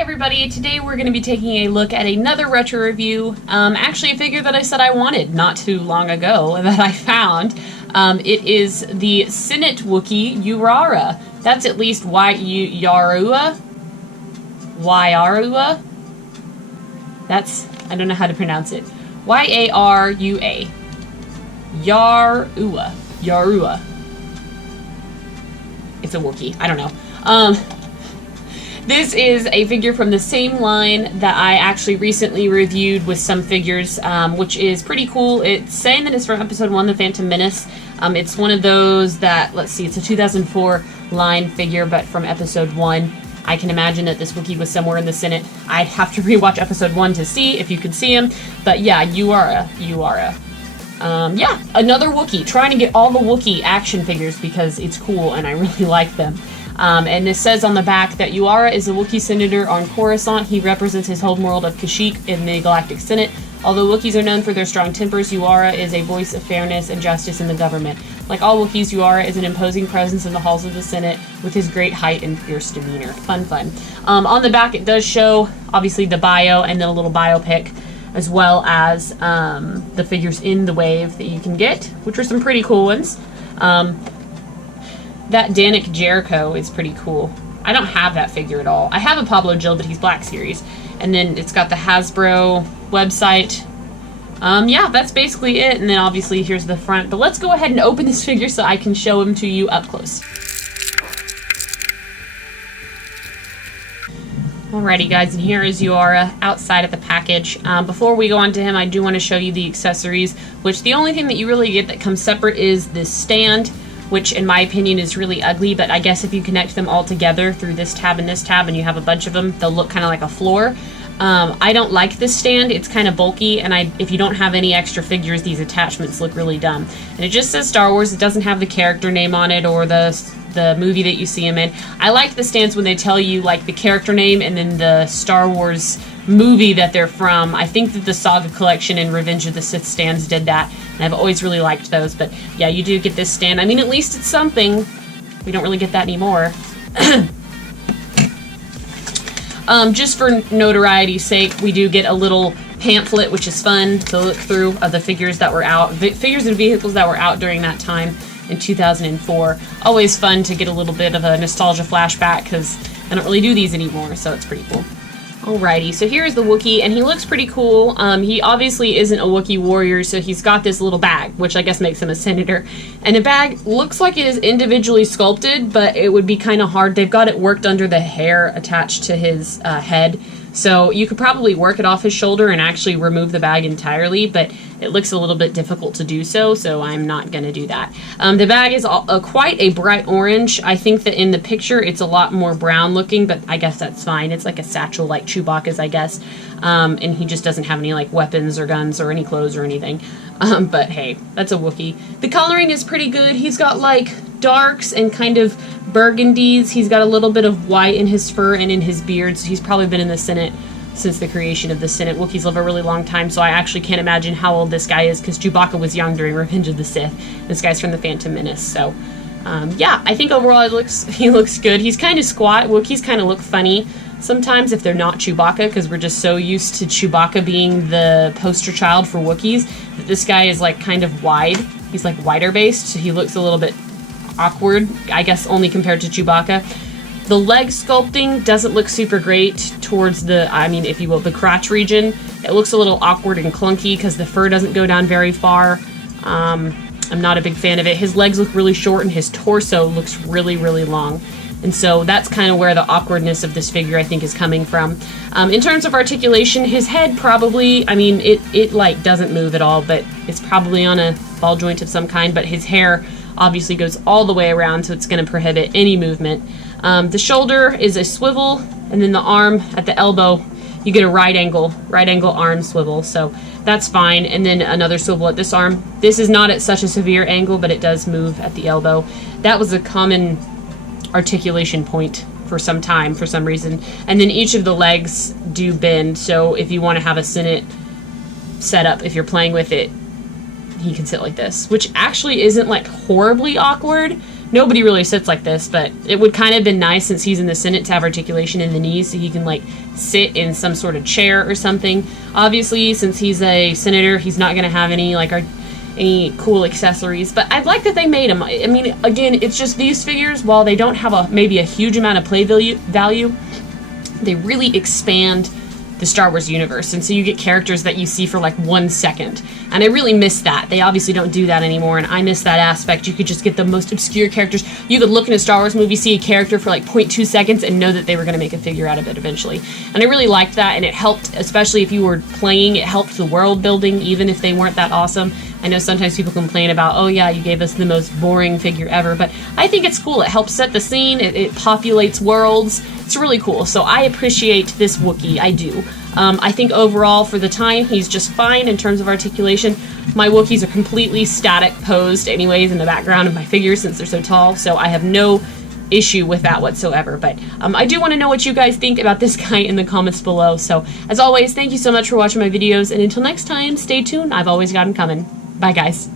everybody, today we're going to be taking a look at another retro review, actually a figure that I said I wanted not too long ago that I found. It is the Senate Wookiee Yarua. That's at least Yarua? Yarua? That's, I don't know how to pronounce it. Y-A-R-U-A. Yarua. Yarua. It's a Wookiee. I don't know. This is a figure from the same line that I actually recently reviewed with some figures, which is pretty cool. It's saying that it's from episode 1, The Phantom Menace. It's one of those that, let's see, it's a 2004 line figure, but from episode 1. I can imagine that this Wookiee was somewhere in the Senate. I'd have to rewatch episode 1 to see if you could see him. But yeah, Yarua. Yeah, another Wookiee. Trying to get all the Wookiee action figures because it's cool and I really like them. And it says on the back that Yarua is a Wookiee senator on Coruscant. He represents his homeworld of Kashyyyk in the Galactic Senate. Although Wookiees are known for their strong tempers, Yarua is a voice of fairness and justice in the government. Like all Wookiees, Yarua is an imposing presence in the halls of the Senate with his great height and fierce demeanor. Fun. On the back it does show, obviously, the bio and then a little biopic, as well as the figures in the wave that you can get, which are some pretty cool ones. That Danik Jericho is pretty cool. I don't have that figure at all. I have a Pablo Jill, but he's Black Series. And then it's got the Hasbro website. Yeah, that's basically it. And then obviously here's the front. But let's go ahead and open this figure so I can show him to you up close. Alrighty guys, and here is Yarua outside of the package. Before we go on to him, I do want to show you the accessories, which the only thing that you really get that comes separate is this stand, which in my opinion is really ugly, but I guess if you connect them all together through this tab and you have a bunch of them, they'll look kind of like a floor. I don't like this stand. It's kind of bulky, and if you don't have any extra figures, these attachments look really dumb. And it just says Star Wars. It doesn't have the character name on it or the movie that you see him in. I like the stands when they tell you like the character name and then the Star Wars movie that they're from. I think that the Saga Collection and Revenge of the Sith stands did that, and I've always really liked those. But yeah, you do get this stand. I mean, at least it's something. We don't really get that anymore. Just for notoriety's sake, we do get a little pamphlet, which is fun to look through, of the figures that were out, figures and vehicles that were out during that time in 2004. Always fun to get a little bit of a nostalgia flashback because I don't really do these anymore, so it's pretty cool. Alrighty, so here's the Wookiee, and he looks pretty cool. He obviously isn't a Wookiee warrior, so he's got this little bag, which I guess makes him a senator. And the bag looks like it is individually sculpted, but it would be kind of hard. They've got it worked under the hair attached to his head, so you could probably work it off his shoulder and actually remove the bag entirely, but it looks a little bit difficult to do so I'm not going to do that. The bag is quite a bright orange. I think that in the picture it's a lot more brown looking, but I guess that's fine. It's like a satchel like Chewbacca's, I guess. And he just doesn't have any like weapons or guns or any clothes or anything. But hey, that's a Wookiee. The coloring is pretty good. He's got like darks and kind of burgundies. He's got a little bit of white in his fur and in his beard, so he's probably been in the Senate since the creation of the Senate. Wookiees live a really long time, so I actually can't imagine how old this guy is, because Chewbacca was young during Revenge of the Sith. This guy's from The Phantom Menace, so yeah, I think overall he looks good. He's kind of squat. Wookiees kind of look funny sometimes if they're not Chewbacca, because we're just so used to Chewbacca being the poster child for Wookiees that this guy is like kind of wide. He's like wider based, so he looks a little bit awkward, I guess only compared to Chewbacca. The leg sculpting doesn't look super great towards the, I mean, if you will, the crotch region. It looks a little awkward and clunky because the fur doesn't go down very far. I'm not a big fan of it. His legs look really short and his torso looks really, really long. And so that's kind of where the awkwardness of this figure, I think, is coming from. In terms of articulation, his head probably, I mean, it like doesn't move at all, but it's probably on a ball joint of some kind, but his hair obviously goes all the way around, so it's going to prohibit any movement. The shoulder is a swivel, and then the arm at the elbow, you get a right angle arm swivel, so that's fine. And then another swivel at this arm. This is not at such a severe angle, but it does move at the elbow. That was a common articulation point for some time, for some reason. And then each of the legs do bend, so if you want to have a Senate setup, if you're playing with it, he can sit like this, which actually isn't like horribly awkward, nobody really sits like this, but it would kind of been nice since he's in the Senate to have articulation in the knees so he can like sit in some sort of chair or something. Obviously, since he's a senator, he's not going to have any like any cool accessories, but I'd like that they made him. I mean, again, it's just these figures, while they don't have maybe a huge amount of play value, they really expand the Star Wars universe, and so you get characters that you see for like 1 second, and I really miss that. They obviously don't do that anymore, and I miss that aspect. You could just get the most obscure characters. You could look in a Star Wars movie, see a character for like 0.2 seconds, and know that they were going to make a figure out of it eventually, and I really liked that, and it helped, especially if you were playing, it helped the world building, even if they weren't that awesome. I know sometimes people complain about, oh yeah, you gave us the most boring figure ever, but I think it's cool. It helps set the scene, it populates worlds. It's really cool, so I appreciate this Wookiee, I do. I think overall, for the time, he's just fine in terms of articulation. My Wookiees are completely static posed anyways in the background of my figures since they're so tall, so I have no issue with that whatsoever. But I do want to know what you guys think about this guy in the comments below. So, as always, thank you so much for watching my videos, and until next time, stay tuned. I've always got them coming. Bye, guys.